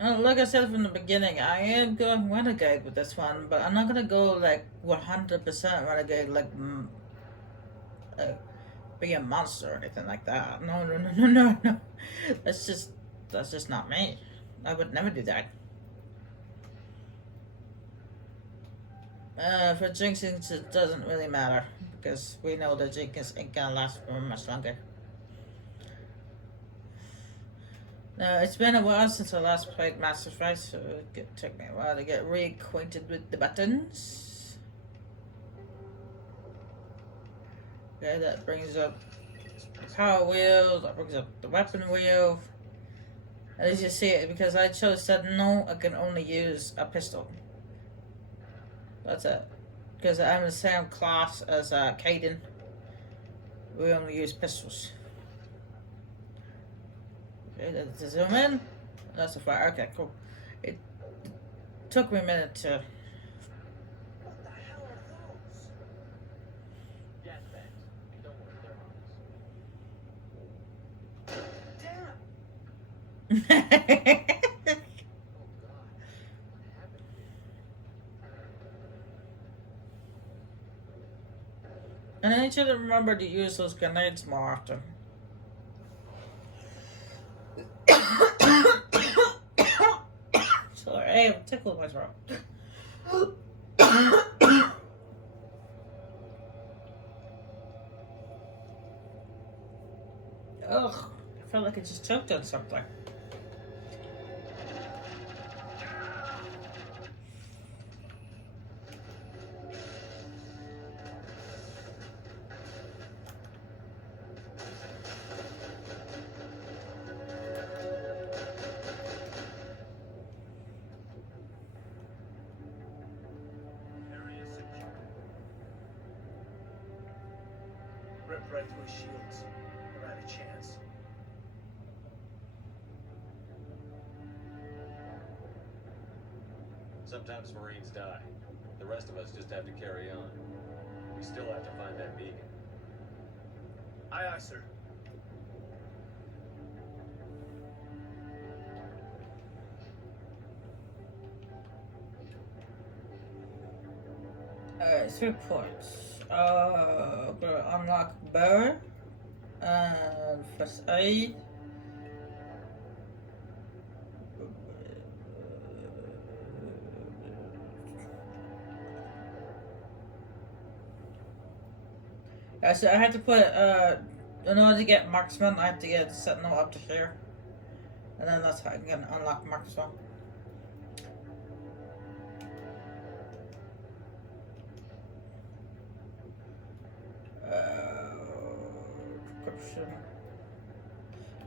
Like I said from the beginning, I am going Renegade with this one, but I'm not gonna go like 100% Renegade, like uh, be a monster or anything like that. No, no, no, no, no, no. That's just that's just not me. I would never do that. For Jinxings, it doesn't really matter because we know that Jinx ain't gonna last for much longer. It's been a while since I last played Master Fight, so it took me a while to get reacquainted with the buttons. Okay, that brings up the power wheel, that brings up the weapon wheel. And as you see, because I chose that no, I can only use a pistol. That's it. Because I'm the same class as Caden. We only use pistols. Okay, that's a zoom in. That's a fire. Okay, cool. It took me a minute to. What the hell are those? Gas bags. Don't worry, they're harmless. Damn! Oh God, what happened here? And I need you to remember to use those grenades more often. Sorry, I have a tickle in my throat. Ugh, I felt like I just choked on something. Area secure. Ripped right through his shields. Never had a chance. Sometimes Marines die. The rest of us just have to carry on. We still have to find that beacon. Aye, aye, sir. Alright, 3 points. Gonna unlock Bear and First Aid. So I had to put, in order to get Marksman, I have to get Sentinel up to here. And then that's how I can unlock Marksman. Decryption.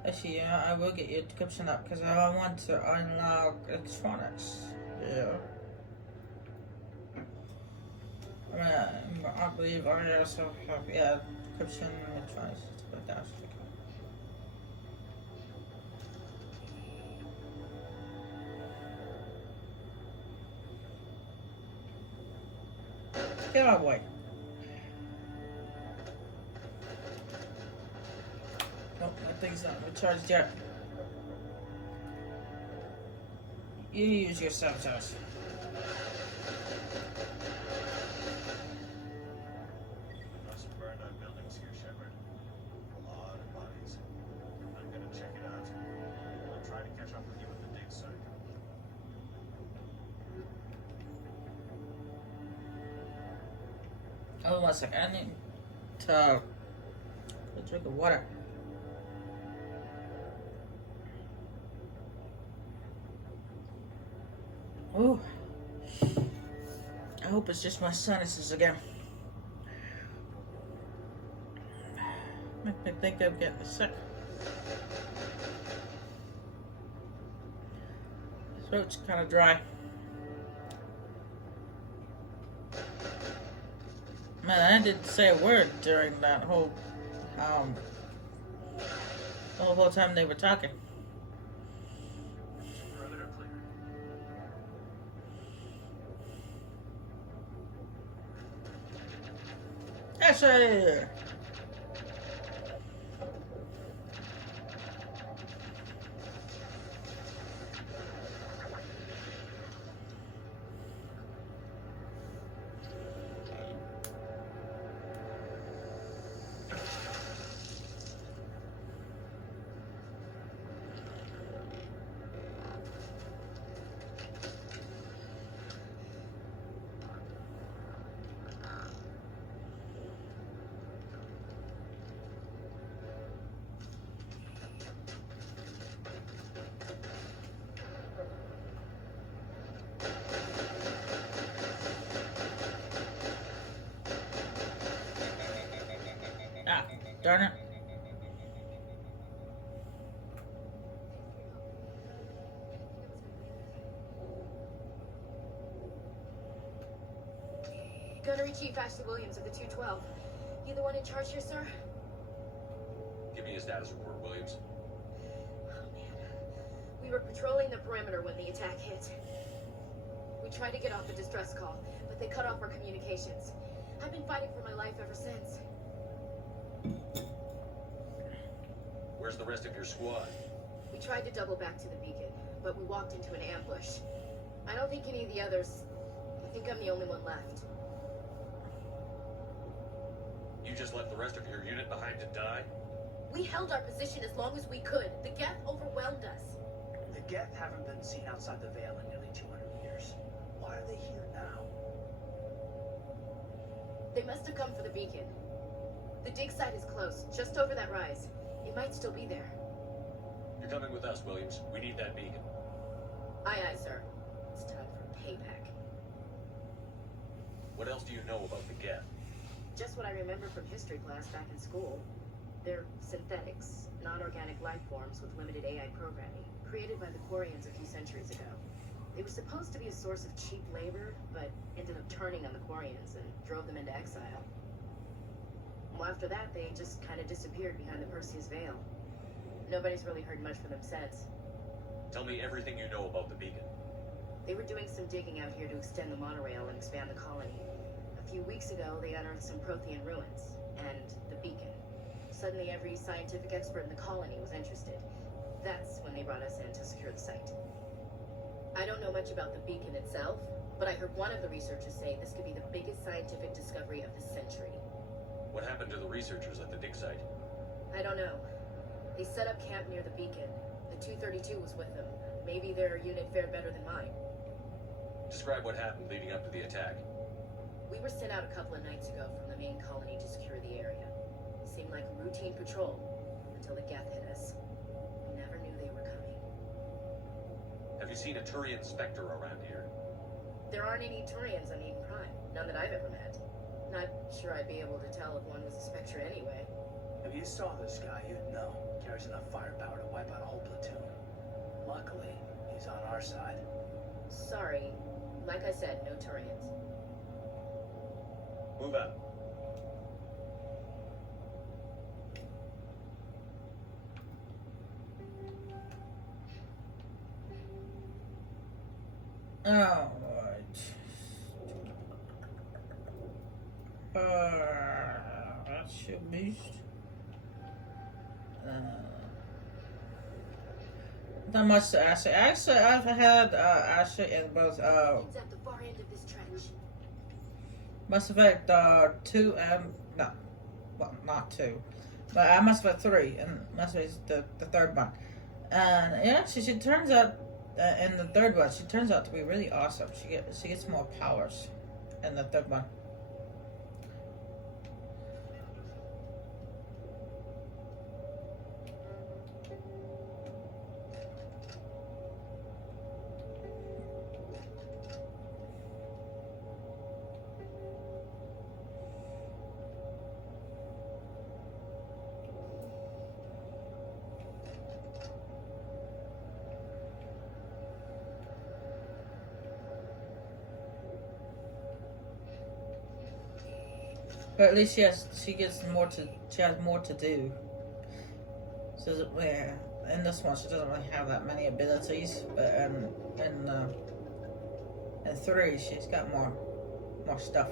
Actually, yeah, I will get your decryption up because I want to unlock electronics. Yeah. I believe I also have, yeah, decryption, electronics, let's put it down. Get out of the way. Nope, that thing's not recharged yet. You use your sabotage. Lots of burned out buildings here, Shepard. A lot of bodies. I'm gonna check it out. I'll try to catch up with you at the dig site. Oh, 1 second. I need to drink of water. Ooh. I hope it's just my sinuses again. Make me think I'm getting sick. Throat's kind of dry. Man, I didn't say a word during that whole, the whole time they were talking. Perimeter clear. Asher! Darn it. Gunnery Chief Ashley Williams of the 212. You the one in charge here, sir? Give me a status report, Williams. Oh, man. We were patrolling the perimeter when the attack hit. We tried to get off a distress call, but they cut off our communications. I've been fighting for my life ever since. Where's the rest of your squad? We tried to double back to the beacon, but we walked into an ambush. I don't think any of the others... I think I'm the only one left. You just left the rest of your unit behind to die? We held our position as long as we could. The Geth overwhelmed us. The Geth haven't been seen outside the Veil in nearly 200 years. Why are they here now? They must have come for the beacon. The dig site is close, just over that rise. It might still be there. You're coming with us, Williams. We need that beacon. Aye, aye, sir. It's time for payback. What else do you know about the Geth? Just what I remember from history class back in school. They're synthetics, non-organic life forms with limited AI programming, created by the Quarians a few centuries ago. They were supposed to be a source of cheap labor, but ended up turning on the Quarians and drove them into exile. Well, after that, they just kind of disappeared behind the Perseus Veil. Nobody's really heard much from them since. Tell me everything you know about the beacon. They were doing some digging out here to extend the monorail and expand the colony. A few weeks ago, they unearthed some Prothean ruins, and the beacon. Suddenly, every scientific expert in the colony was interested. That's when they brought us in to secure the site. I don't know much about the beacon itself, but I heard one of the researchers say this could be the biggest scientific discovery of the century. What happened to the researchers at the dig site? I don't know. They set up camp near the beacon. The 232 was with them. Maybe their unit fared better than mine. Describe what happened leading up to the attack. We were sent out a couple of nights ago from the main colony to secure the area. It seemed like a routine patrol until the Geth hit us. We never knew they were coming. Have you seen a Turian Spectre around here? There aren't any Turians on Eden Prime. None that I've ever met. Not sure I'd be able to tell if one was a Spectre anyway. If you saw this guy, you'd know. Carries enough firepower to wipe out a whole platoon. Luckily, he's on our side. Sorry. Like I said, no Turians. Move out. Alright. That's your beast. Not much to Ashley. Actually, I've had Ashley in both It's at the far end of this trench. Mass Effect 2 and no, well, not 2, but Mass Effect 3 and Mass Effect is the third one. And yeah, she turns out in the third one she turns out to be really awesome. She gets more powers in the third one. But at least she has more to do. So yeah, in this one she doesn't really have that many abilities, but in 3 she's got more stuff.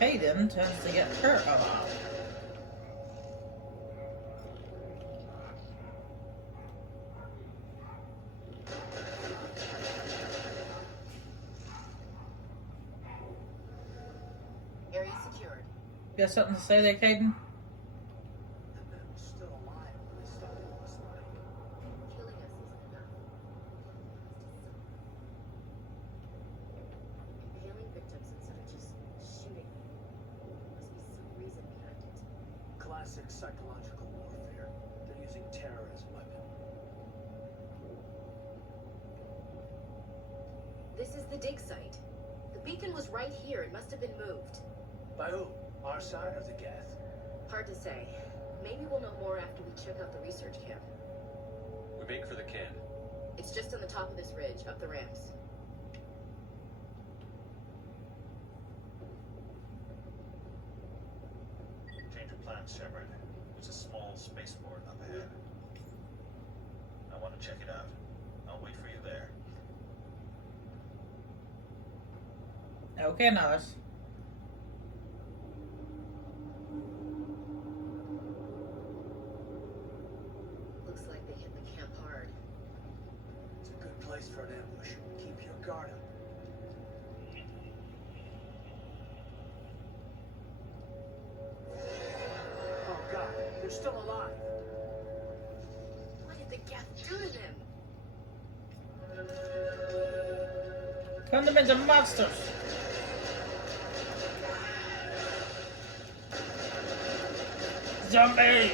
Caden tends to get hurt a lot. Area secured. You got something to say there, Caden? The man was still alive when they started last night. Killing us isn't enough. Impaling victims instead of just shooting. There must be some reason behind it. Classic psychological warfare. They're using terror as a weapon. This is the dig site. The beacon was right here. It must have been moved. By who? Our side or the Geth? Hard to say. Maybe we'll know more after we check out the research camp. We make for the can. It's just on the top of this ridge, up the ramps. Change of plans, Shepard. There's a small spaceport up ahead. I want to check it out. I'll wait for you there. Okay, Niles. Looks like they hit the camp hard. It's a good place for an ambush. Keep your guard up. Oh god, they're still alive. What did the Geth do to them? Turn them into monsters. Zombies!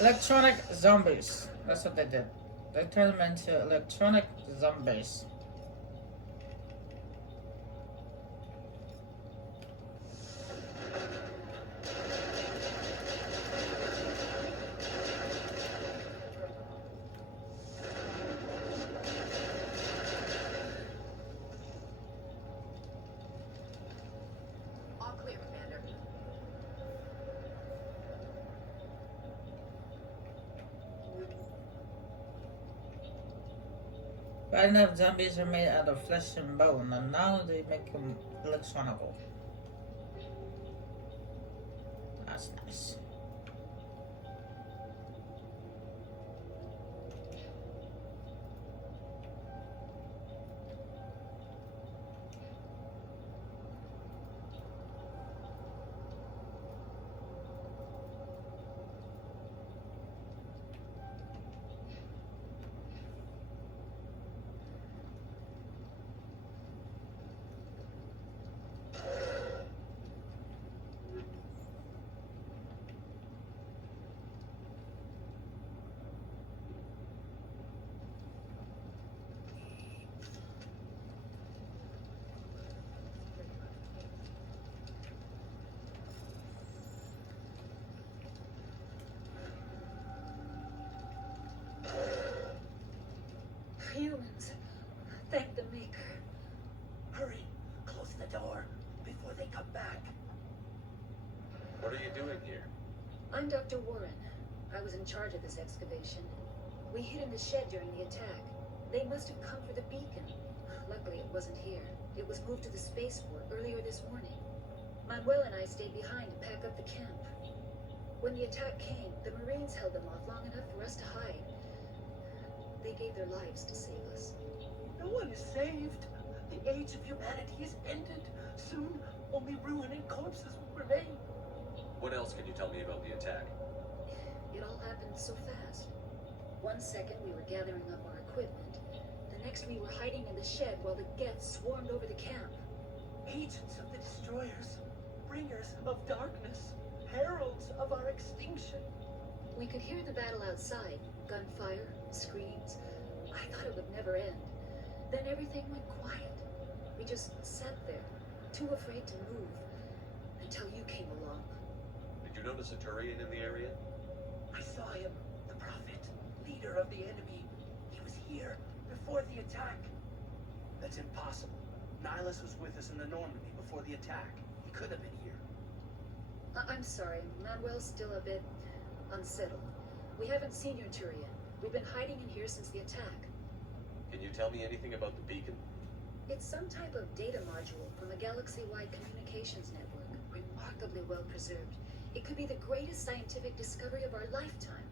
Electronic zombies. That's what they did. They turned them into electronic zombies. All clear, Commander. Right now, zombies are made out of flesh and bone, and now they make them electronical. That's nice. Humans. Thank the Maker. Hurry, close the door before they come back. What are you doing here? I'm Dr. Warren. I was in charge of this excavation. We hid in the shed during the attack. They must have come for the beacon. Luckily, it wasn't here. It was moved to the spaceport earlier this morning. Manuel and I stayed behind to pack up the camp. When the attack came, the Marines held them off long enough for us to hide. They gave their lives to save us. No one is saved. The age of humanity is ended. Soon, only ruin and corpses will remain. What else can you tell me about the attack? It all happened so fast. 1 second we were gathering up our equipment. The next we were hiding in the shed while the Geth swarmed over the camp. Agents of the destroyers, bringers of darkness, heralds of our extinction. We could hear the battle outside. Gunfire, screams. I thought it would never end. Then everything went quiet. We just sat there, too afraid to move, until you came along. Did you notice a Turian in the area? I saw him, the prophet, leader of the enemy. He was here before the attack. That's impossible. Nihilus was with us in the Normandy before the attack. He could have been here. I'm sorry, Manuel's still a bit unsettled. We haven't seen your Turian. We've been hiding in here since the attack. Can you tell me anything about the beacon? It's some type of data module from a galaxy-wide communications network, remarkably well preserved. It could be the greatest scientific discovery of our lifetime.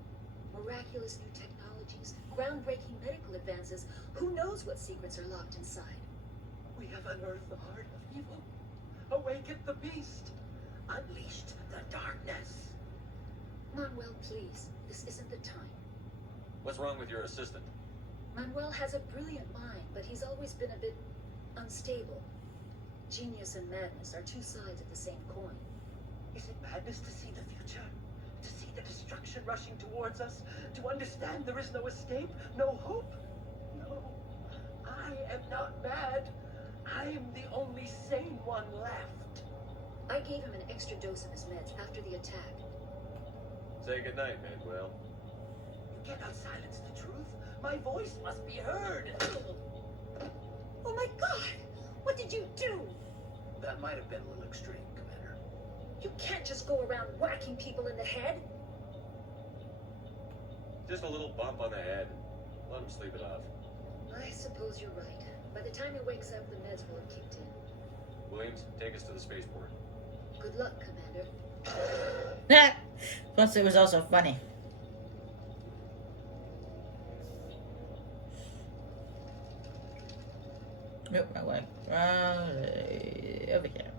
Miraculous new technologies, groundbreaking medical advances. Who knows what secrets are locked inside? We have unearthed the heart of evil. Awakened the beast. Unleashed the darkness. Manuel, please. This isn't the time. What's wrong with your assistant? Manuel has a brilliant mind, but he's always been a bit unstable. Genius and madness are two sides of the same coin. Is it madness to see the future? To see the destruction rushing towards us? To understand there is no escape? No hope? No. I I am not mad. I am the only sane one left. I gave him an extra dose of his meds after the attack. Say goodnight, Manuel. You cannot silence the truth. My voice must be heard. Oh my god! What did you do? That might have been a little extreme, Commander. You can't just go around whacking people in the head. Just a little bump on the head. Let him sleep it off. I suppose you're right. By the time he wakes up, the meds will have kicked in. Williams, take us to the spaceport. Good luck, Commander. Plus, it was also funny. Nope, my way. Over here.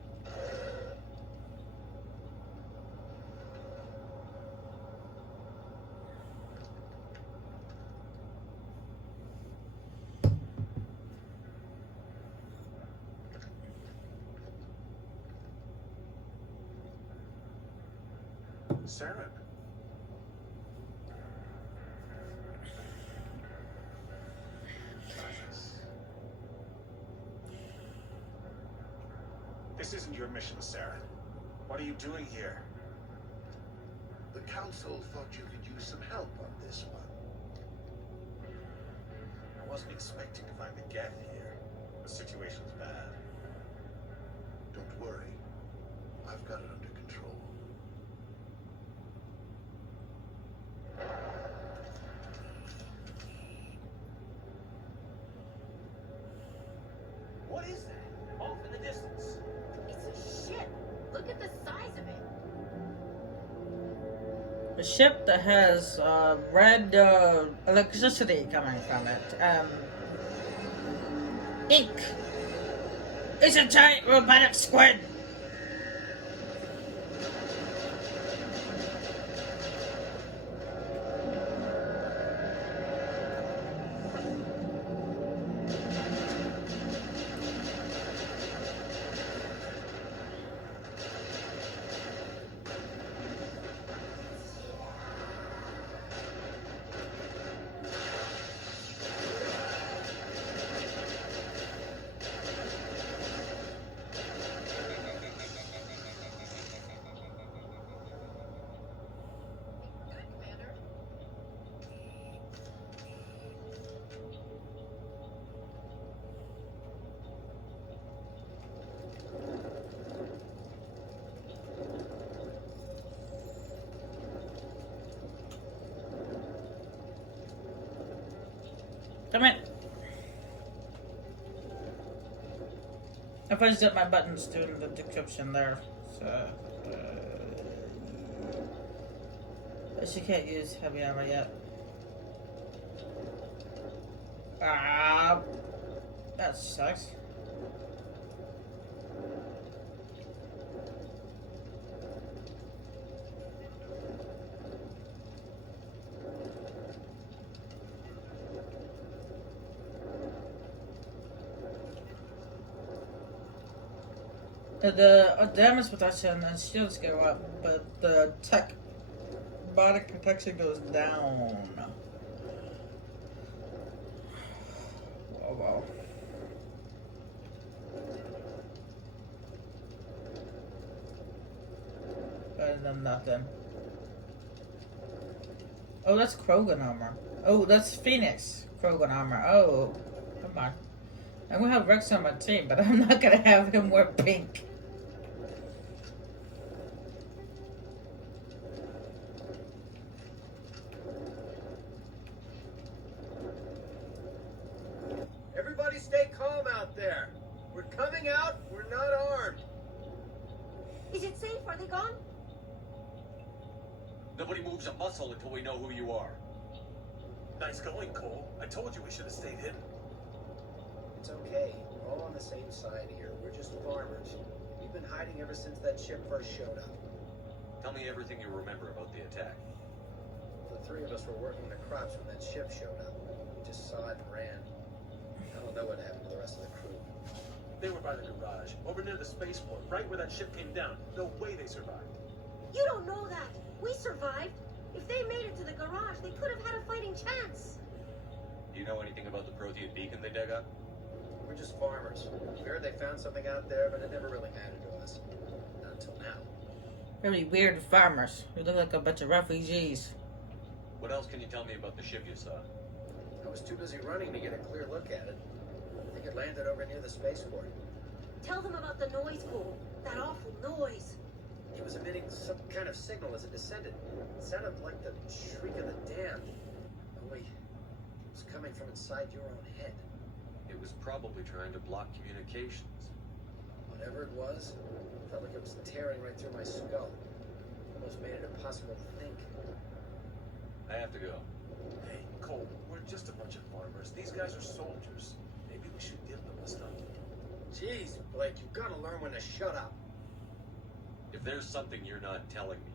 Saren. This isn't your mission, Saren. What are you doing here? The Council thought you could use some help on this one. I wasn't expecting to find the Geth here. The situation's bad. Don't worry. I've got it under control. What is that? Off in the distance. It's a ship. Look at the size of it. A ship that has red electricity coming from it. Ink. It's a giant robotic squid. Good, Commander. Come in. I punched up my buttons doing the decryption there, so but she can't use heavy armor yet. Ah, that sucks. The damage protection and shields go up, but the body protection goes down. Oh wow. Better than nothing. Oh, that's Krogan armor. Oh, that's Phoenix Krogan armor. Oh, come on. I'm gonna have Rex on my team, but I'm not gonna have him wear pink. Everybody stay calm out there. We're coming out. We're not armed. Is it safe? Are they gone? Nobody moves a muscle until we know who you are. Nice going, Cole. I told you we should have stayed hidden. It's okay. We're all on the same side here. We're just farmers. We've been hiding ever since that ship first showed up. Tell me everything you remember about the attack. The three of us were working the crops when that ship showed up. We just saw it and ran. I don't know what happened to the rest of the crew. They were by the garage, over near the spaceport, right where that ship came down. No way they survived. You don't know that. We survived. If they made it to the garage, they could have had a fighting chance. Do you know anything about the Protean beacon they dug up? were just farmers. We heard they found something out there, but it never really mattered to us. Not until now. Really weird farmers who look like a bunch of refugees. What else can you tell me about the ship you saw? I was too busy running to get a clear look at it. I think it landed over near the spaceport. Tell them about the noise pool. That awful noise. It was emitting some kind of signal as it descended. It sounded like the shriek of the damned. Only it was coming from inside your own head. It was probably trying to block communications. Whatever it was, it felt like it was tearing right through my skull. Almost made it impossible to think. I have to go. Hey, Cole, we're just a bunch of farmers. These guys are soldiers. Maybe we should give them a stunt. Jeez, Blake, you've got to learn when to shut up. If there's something you're not telling me,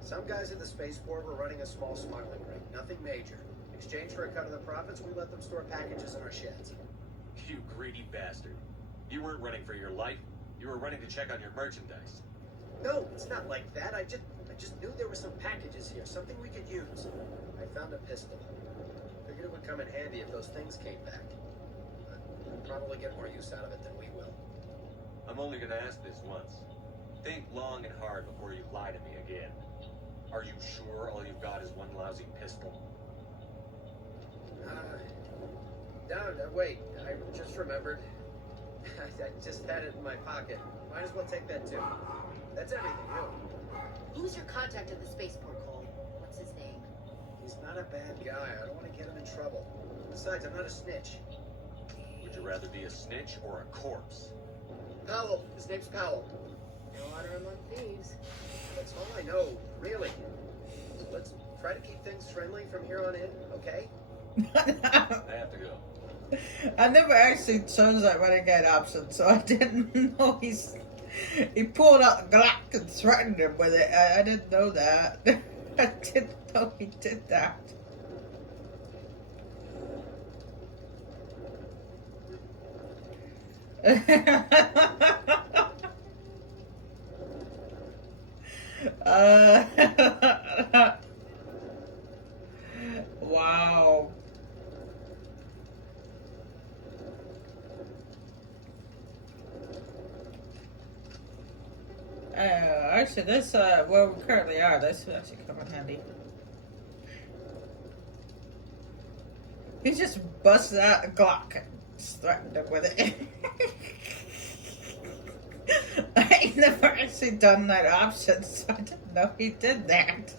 Some guys at the spaceport were running a small smuggling ring. Nothing major. In exchange for a cut of the profits, we let them store packages in our sheds. you greedy bastard. You weren't running for your life. You were running to check on your merchandise. No, it's not like that. I just knew there were some packages here, something we could use. I found a pistol. Figured it would come in handy if those things came back. We'll probably get more use out of it than we will. I'm only gonna ask this once. Think long and hard before you lie to me again. Are you sure all you've got is one lousy pistol? No, wait. I just remembered. I just had it in my pocket. Might as well take that too. That's everything, really. Who's your contact at the spaceport, Cole? What's his name? He's not a bad guy. I don't want to get him in trouble. Besides, I'm not a snitch. Would you rather be a snitch or a corpse? Powell. His name's Powell. No honor among thieves. That's all I know, really. Let's try to keep things friendly from here on in, okay? I have to go. I never actually chose that renegade option, so I didn't know he pulled out the Glock and threatened him with it. I didn't know that. I didn't know he did that. Wow. Actually, this, where we currently are, this would actually come in handy. He just busted out a Glock and threatened him with it. I ain't never actually done that option, so I didn't know he did that.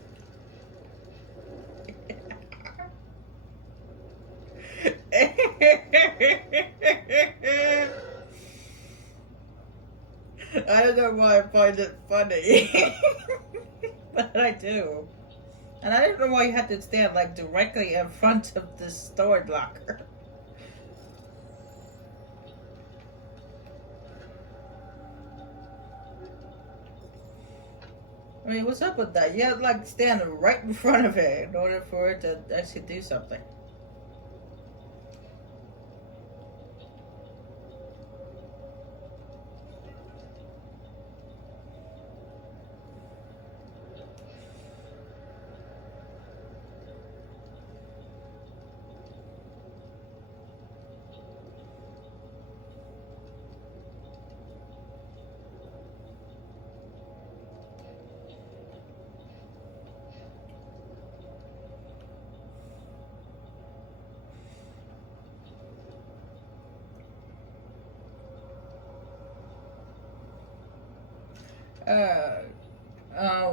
I don't know why I find it funny, but I do. And I don't know why you had to stand like directly in front of the storage locker. I mean, what's up with that? You had to like stand right in front of it in order for it to actually do something.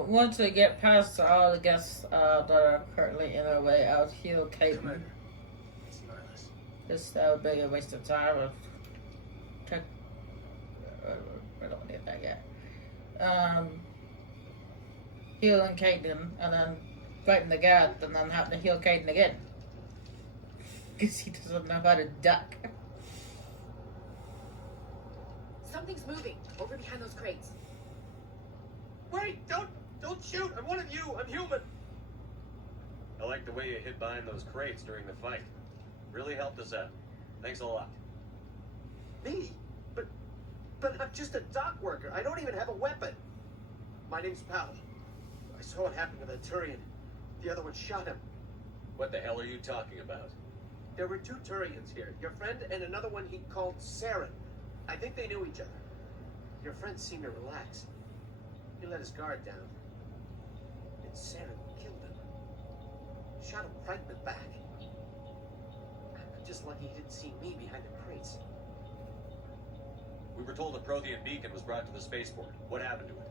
Once we get past all the guests that are currently in our way, I'll heal Kate. It's Nihilus. This would be a waste of time. We don't need that yet. Healing Caden and then fighting the guard and then having to heal Caden again. Because he doesn't know how to duck. Something's moving over behind those crates. Wait, don't shoot. I'm one of you. I'm human. I like the way you hid behind those crates during the fight. Really helped us out. Thanks a lot. Me? But I'm just a dock worker. I don't even have a weapon. My name's Powell. I saw what happened to the Turian. The other one shot him. What the hell are you talking about? There were two Turians here. Your friend and another one he called Saren. I think they knew each other. Your friend seemed to relax. He let his guard down. And Saren killed him. Shot him right in the back. I'm just lucky he didn't see me behind the crates. We were told the Prothean beacon was brought to the spaceport. What happened to it?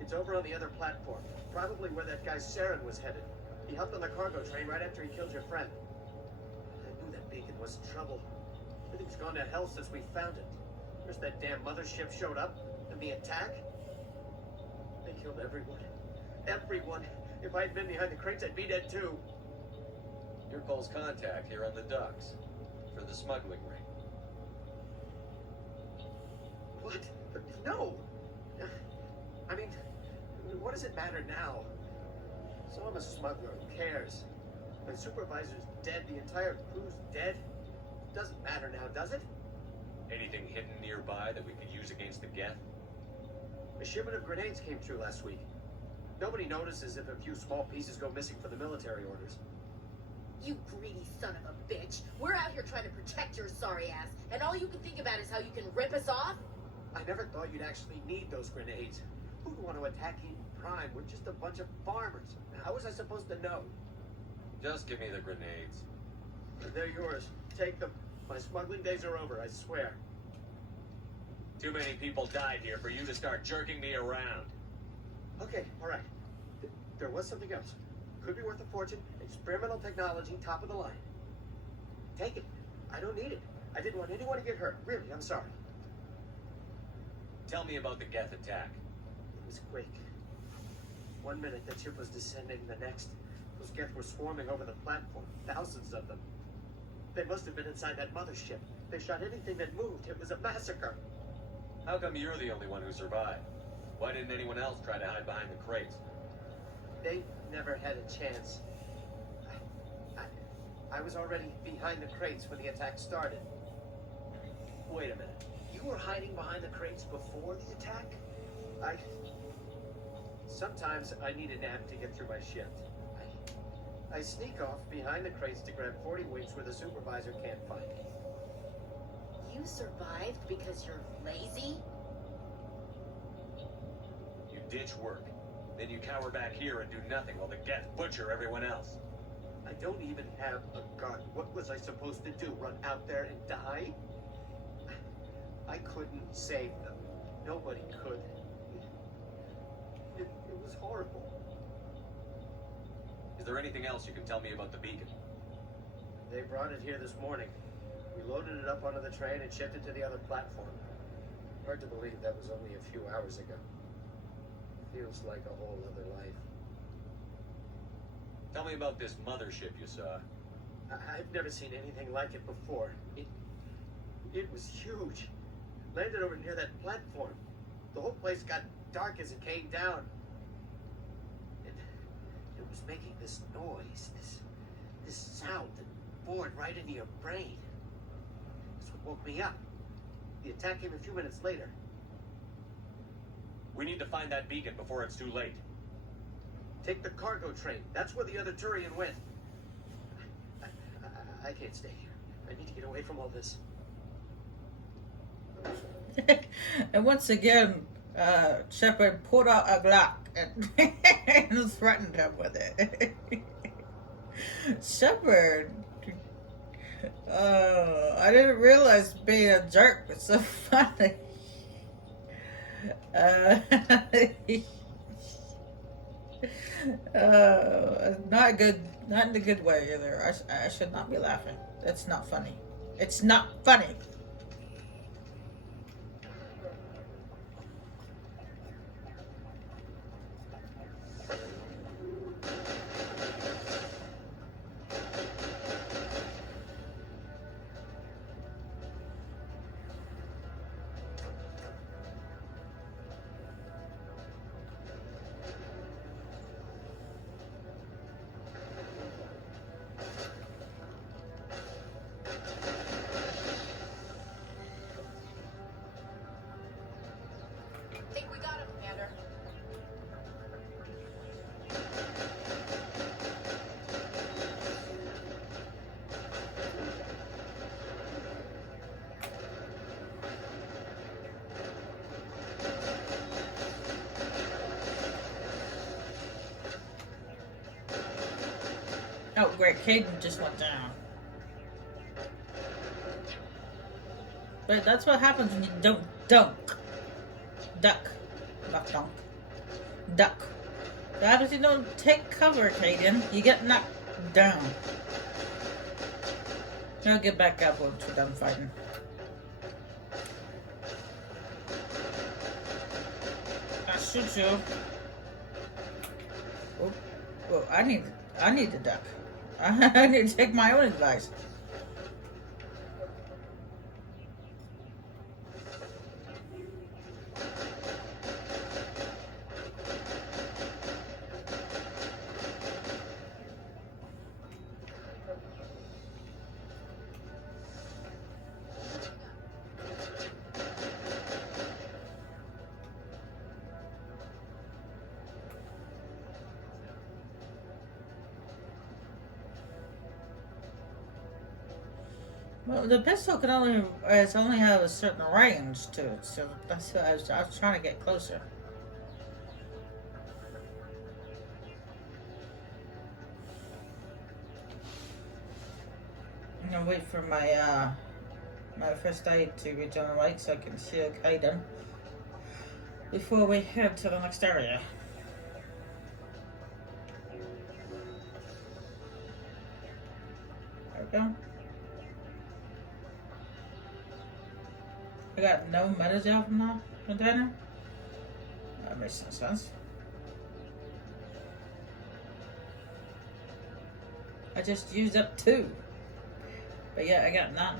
It's over on the other platform. Probably where that guy Saren was headed. He hopped on the cargo train right after he killed your friend. I knew that beacon was in trouble. Everything's gone to hell since we found it. First that damn mothership showed up, and the attack. They killed everyone. Everyone. If I had been behind the crates, I'd be dead too. Your Cole's contact here on the docks for the smuggling ring. What? No! I mean, what does it matter now? So I'm a smuggler, who cares? My supervisor's dead, the entire crew's dead. Doesn't matter now, does it? Anything hidden nearby that we could use against the Geth? A shipment of grenades came through last week. Nobody notices if a few small pieces go missing for the military orders. You greedy son of a bitch. We're out here trying to protect your sorry ass, and all you can think about is how you can rip us off? I never thought you'd actually need those grenades. Who'd want to attack Eden Prime? We're just a bunch of farmers. How was I supposed to know? Just give me the grenades. They're yours. Take them. My smuggling days are over, I swear. Too many people died here for you to start jerking me around. Okay, all right. There was something else. Could be worth a fortune. Experimental technology, top of the line. Take it. I don't need it. I didn't want anyone to get hurt. Really, I'm sorry. Tell me about the Geth attack. It was quick. 1 minute that ship was descending, the next. Those Geth were swarming over the platform. Thousands of them. They must have been inside that mothership. They shot anything that moved. It was a massacre. How come you're the only one who survived? Why didn't anyone else try to hide behind the crates? They never had a chance. I was already behind the crates when the attack started. Wait a minute. You were hiding behind the crates before the attack? Sometimes I need a nap to get through my shift. I sneak off behind the crates to grab 40 winks where the supervisor can't find me. You survived because you're lazy? You ditch work. Then you cower back here and do nothing while the Geth butcher everyone else. I don't even have a gun. What was I supposed to do? Run out there and die? I couldn't save them. Nobody could. It was horrible. Is there anything else you can tell me about the beacon? They brought it here this morning. We loaded it up onto the train and shipped it to the other platform. Hard to believe that was only a few hours ago. Feels like a whole other life. Tell me about this mothership you saw. I've never seen anything like it before. It was huge. Landed over near that platform. The whole place got dark as it came down. It was making this noise, this sound that bored right into your brain. That's what woke me up. The attack came a few minutes later. We need to find that beacon before it's too late. Take the cargo train. That's where the other Turian went. I can't stay here. I need to get away from all this. And once again, Shepard pulled out a Glock and threatened him with it. Shepard, I didn't realize being a jerk was so funny. Not good, not in a good way either. I should not be laughing. That's not funny. It's not funny. Oh, great. Caden just went down. But that's what happens when you don't dunk. Duck. Not dunk. Duck. What happens if you don't take cover, Caden? You get knocked down. I'll get back up once we're done fighting. I'll shoot you. Oh, well, I need to duck. I need to take my own advice. Well, the pistol can only have a certain range to it, so that's what I was trying to get closer. I'm gonna wait for my my first aid to regenerate so I can shield Caden before we head to the next area. There we go. I got no metagel from that container? That makes no sense. I just used up 2. But yeah, I got none.